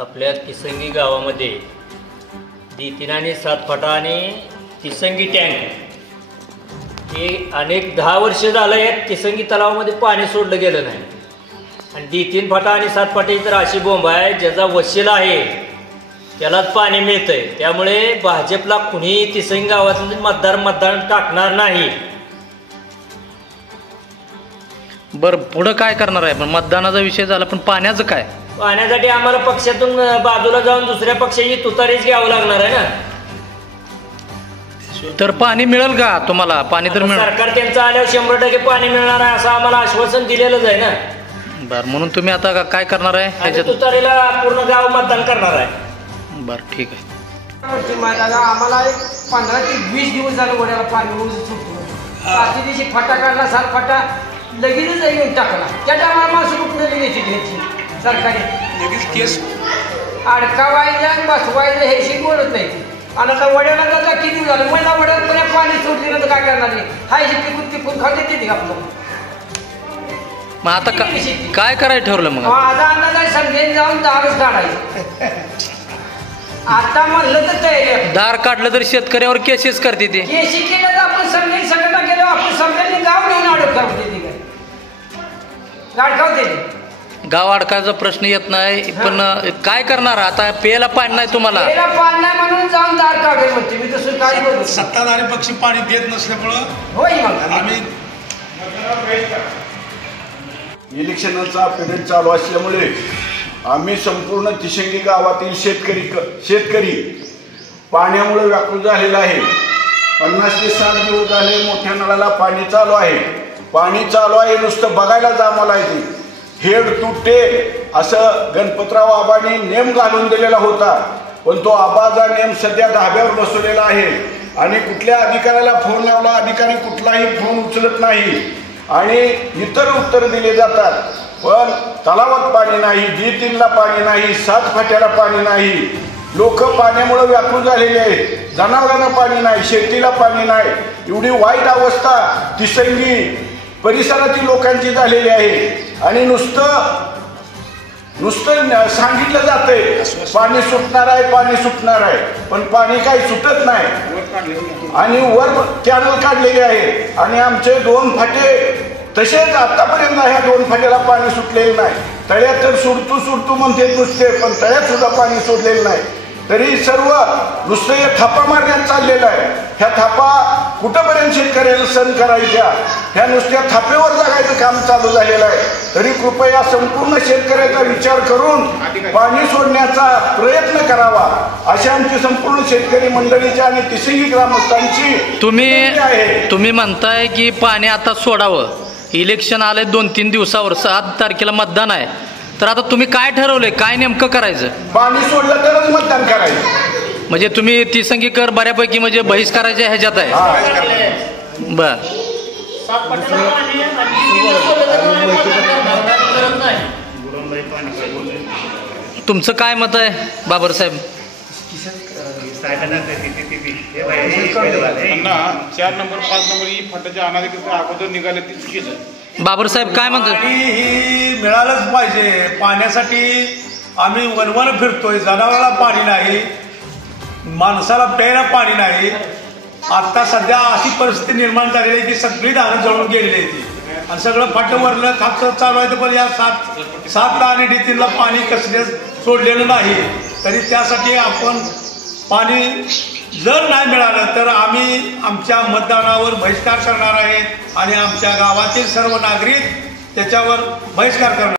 आपल्या तिसंगी गावामध्ये D3 आणि 7 फटा आणि तिसंगी टँक हे अनेक 10 वर्ष झालं या तिसंगी तलावामध्ये पाणी सोडलं गेलं नाही आणि D3 फटा आणि 7 फटा तर अशी बोंब आहे ज्याचा वशिला आहे त्यालाच पाणी मिळतंय। त्यामुळे भाजपला कुणी तिसंगी गावातले मतदान टाकणार नाही। बरं, पुढं काय करणार आहे? पण मतदानाचा विषय झाला, पण पाण्याचं काय? पाण्यासाठी आम्हाला पक्षातून बाजूला जाऊन दुसऱ्या पक्षाची तुतारीच घ्यावं लागणार आहे ना। तर पाणी मिळेल का तुम्हाला? पाणी तर मिळेल, सरकार त्यांचं आल्यावर 100% पाणी मिळणार आहे असं आम्हाला आश्वासन दिलेलंच आहे ना। बरं, म्हणून तुम्ही आता काय करणार आहे? तुतारीला पूर्ण गाव मतदान करणार आहे। बरं, ठीक आहे। आम्हाला एक 15 ते 20 दिवस झालं वड्याला पाणी सुटलं। आजच्या दिवशी फटा काढला, 7 फटा लगेच येऊन टाकला। त्या टायमाला माणसं कुठून घ्यायची सरकारी लगेच केस अडकावायचं बसवायचं हे शिकवत नाही। आणि आता वड्याला जाता किती झालं महिना वड्यात पाणी सोडले ना तर काय करणार नाही? हाय शिकून तिकून खाते ते आपलं। मग आता काय करायचं ठरवलं? मग माझा अंदाज आहे संध्याकाळी जाऊन दारच काढायचं। आता म्हणलं तर तयारी दार काढलं तर शेतकऱ्यावर केसेस करते ते। केसी केलं तर आपण समजेल सगळं केलं आपण समजेल गाव घेऊन अडकवते गाव अडकायचा प्रश्न येत नाही, पण काय करणार आता? प्यायला पाणी नाही तुम्हाला? पाणी नाही म्हणून जाऊन दार काढायला म्हणते मी। तसं काय बोलतो, सत्ताधारी पक्ष पाणी देत नसल्यामुळं होय मग आम्ही इलेक्शनचा पिरियड चालू असल्यामुळे आम्ही संपूर्ण तिसंगी गावातील शेतकरी पाण्यामुळे व्याकुळ झालेला आहे। 50 ते 60 दिवस झाले मोठ्या नळाला पाणी चालू आहे, नुसतं बघायला जामाला आहे। हेड टू टेक असं गणपतराव आबांनी नेम घालून दिलेला होता, पण तो आबाचा नेम सध्या धाब्यावर बसवलेला आहे आणि कुठल्या अधिकाऱ्याला फोन लावला अधिकारी कुठलाही फोन उचलत नाही आणि इतर उत्तर दिले जातात। पण तलावात पाणी नाही, D3ला पाणी नाही, 7 फाट्याला पाणी नाही। लोक पाण्यामुळे व्याकुळ झालेले आहेत, जनावरांना पाणी नाही, शेतीला पाणी नाही। एवढी वाईट अवस्था तिसंगी परिसरातील लोकांची झालेली आहे आणि नुसतं सांगितलं जातंय पाणी सुटणार आहे, पण पाणी काही सुटत नाही आणि वर कॅनल काढलेले आहे आणि आमचे 2 फाटे तसेच आतापर्यंत ह्या 2 फाट्याला पाणी सुटलेलं नाही। तळ्यात तर सुटतो म्हणते नुसते, पण तळ्यात सुद्धा पाणी सोडलेलं नाही। तरी सर्व नुसतं हे थापा मारण्यात चाललेलं आहे। ह्या थापा कुठंपर्यंत शेतकऱ्याला सण करायच्या? ह्या नुसत्या थापेवर जगायचं काम चालू झालेलं आहे। तरी कृपया संपूर्ण शेतकऱ्याचा विचार करून पाणी सोडण्याचा प्रयत्न करावा अशी आमची संपूर्ण शेतकरी मंडळीची आणि तिसंगी ग्रामस्थांची तुम्ही म्हणताय की पाणी आता सोडावं, इलेक्शन आले 2-3 दिवसावर, 7 तारखेला मतदान आहे, तर आता तुम्ही काय ठरवलंय? काय नेमकं करायचं? पाणी सोडलं तरच मतदान करायचं। म्हणजे तुम्ही तिसंगीकर बऱ्यापैकी म्हणजे बहिष्काराच्या ह्याच्यात आहे? बर, तुमचं काय मत आहे बाबर साहेब? 4 नंबर 5 नंबर ही फटाच्या अनाधिकृत अगोदर निघाले ती चुकीचं। बाबर साहेब काय म्हणतात? ही मिळालंच पाहिजे। पाण्यासाठी आम्ही वनवन फिरतोय, जनावराला पाणी नाही, माणसाला प्यायला पाणी नाही। आता सध्या अशी परिस्थिती निर्माण झालेली आहे की सगळी धारणं जळून गेलेली आहे आणि सगळं फाटवरलं खापसं चालू आहे। पण या 7ला आणि D3ला पाणी कसले सोडलेलं नाही, तरी त्यासाठी आपण पाणी जर नाही मिळालं तर आम्ही आमच्या मतदानावर बहिष्कार करणार आहे आणि आमच्या गावातील सर्व नागरिक त्याच्यावर बहिष्कार करणार।